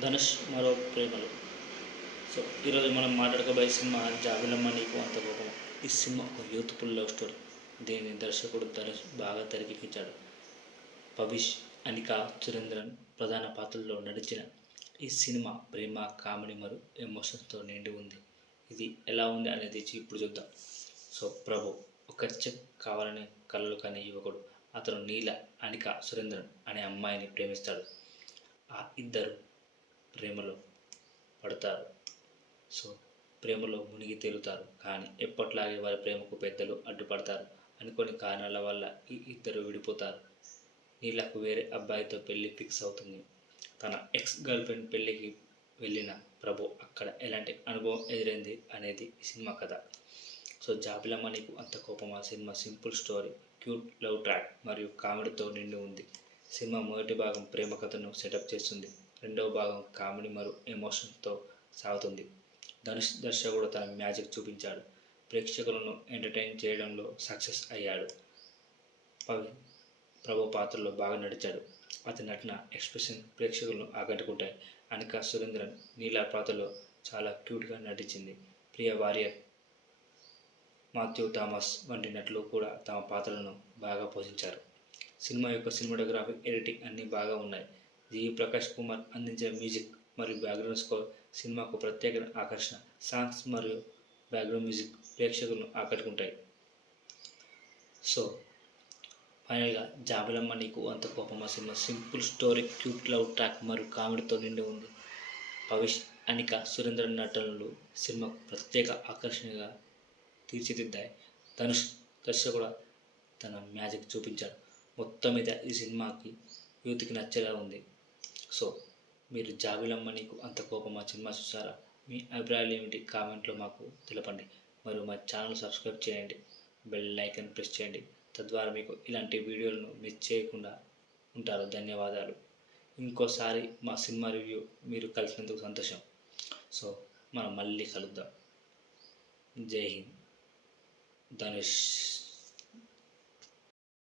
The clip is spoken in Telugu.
ధనుష్ మరో ప్రేమలు. సో ఈరోజు మనం మాట్లాడుకోబోయే సినిమా 'జాబిలమ్మ నీకు అంత కోపమా'. ఈ సినిమా ఒక యూత్ఫుల్ లవ్ స్టోరీ. దీనిని దర్శకుడు ధనుష్ బాగా తెరకెక్కించాడు. పవిష్, అనిక, సురేంద్రన్ ప్రధాన పాత్రల్లో నడిచిన ఈ సినిమా ప్రేమ, కామెడీ మరియు ఎమోషన్స్తో నిండి ఉంది. ఇది ఎలా ఉంది అనేది ఇప్పుడు చూద్దాం. సో ప్రభు ఒక చెక్ కావాలని కలలు కనే యువకుడు. అతను నీల, అనిక, సురేంద్రన్ అనే అమ్మాయిని ప్రేమిస్తాడు. ఆ ఇద్దరు ప్రేమలో పడతారు. సో ప్రేమలో మునిగి తేలుతారు. కానీ ఎప్పట్లాగే వారి ప్రేమకు పెద్దలు అడ్డుపడతారు. అనుకోని కారణాల వల్ల ఈ ఇద్దరు విడిపోతారు. నీలకు వేరే అబ్బాయితో పెళ్లి ఫిక్స్ అవుతుంది. తన ఎక్స్ గర్ల్ఫ్రెండ్ పెళ్ళికి వెళ్ళిన ప్రభు అక్కడ ఎలాంటి అనుభవం ఎదురైంది అనేది ఈ సినిమా కథ. సో జాబిలమ్మ నీకు అంత కోపమా cinema simple story, cute love track మరియు కామెడీతో నిండి ఉంది. సినిమా మొదటి భాగం ప్రేమ కథను సెటప్ చేస్తుంది. రెండవ భాగం కామెడీ మరియు ఎమోషన్స్తో సాగుతుంది. ధనుష్ దర్శకుడు తన మ్యాజిక్ చూపించాడు. ప్రేక్షకులను ఎంటర్టైన్ చేయడంలో సక్సెస్ అయ్యాడు. ప్రభు పాత్రలో బాగా నడిచాడు. అతని నటన, ఎక్స్ప్రెషన్ ప్రేక్షకులను ఆకట్టుకుంటాయి. అనిక, సురేంద్రన్ నీలా పాత్రలో చాలా క్యూట్గా నటించింది. ప్రియ వారియర్, మాథ్యూ థామస్ వంటి నటులు కూడా తమ పాత్రలను బాగా పోషించారు. సినిమా యొక్క సినిమాటోగ్రఫీ, ఎడిటింగ్ అన్నీ బాగా ఉన్నాయి. జీవి ప్రకాష్ కుమార్ అందించిన మ్యూజిక్ మరియు బ్యాక్గ్రౌండ్ స్కోర్ సినిమాకు ప్రత్యేక ఆకర్షణ. సాంగ్స్ మరియు బ్యాక్గ్రౌండ్ మ్యూజిక్ ప్రేక్షకులను ఆకట్టుకుంటాయి. సో ఫైనల్గా జాబిలమ్మ నీకు అంత కోపమా cinema simple story, cute love track మరియు కామెడీతో నిండి ఉంది. పవిష్, అనిక, సురేంద్రన్ నటనలు సినిమాకు ప్రత్యేక ఆకర్షణగా తీర్చిదిద్దాయి. ధనుష్ దర్శకుడు తన మ్యాజిక్ చూపించాడు. మొత్తం మీద ఈ సినిమాకి యూత్కి నచ్చేలా ఉంది. సో మీరు జాబిలమ్మ నీకు అంత కోపమా సినిమా చూసారా? మీ అభిప్రాయాలు ఏమిటి కామెంట్లో మాకు తెలపండి. మరియు మా ఛానల్ సబ్స్క్రైబ్ చేయండి, బెల్ ఐకాన్ ప్రెస్ చేయండి. తద్వారా మీకు ఇలాంటి వీడియోలను మిస్ చేయకుండా ఉంటారు. ధన్యవాదాలు. ఇంకోసారి మా సినిమా రివ్యూ మీరు కలిసినందుకు సంతోషం. సో మనం మళ్ళీ కలుద్దాం. జై హింద్. ధనుష్.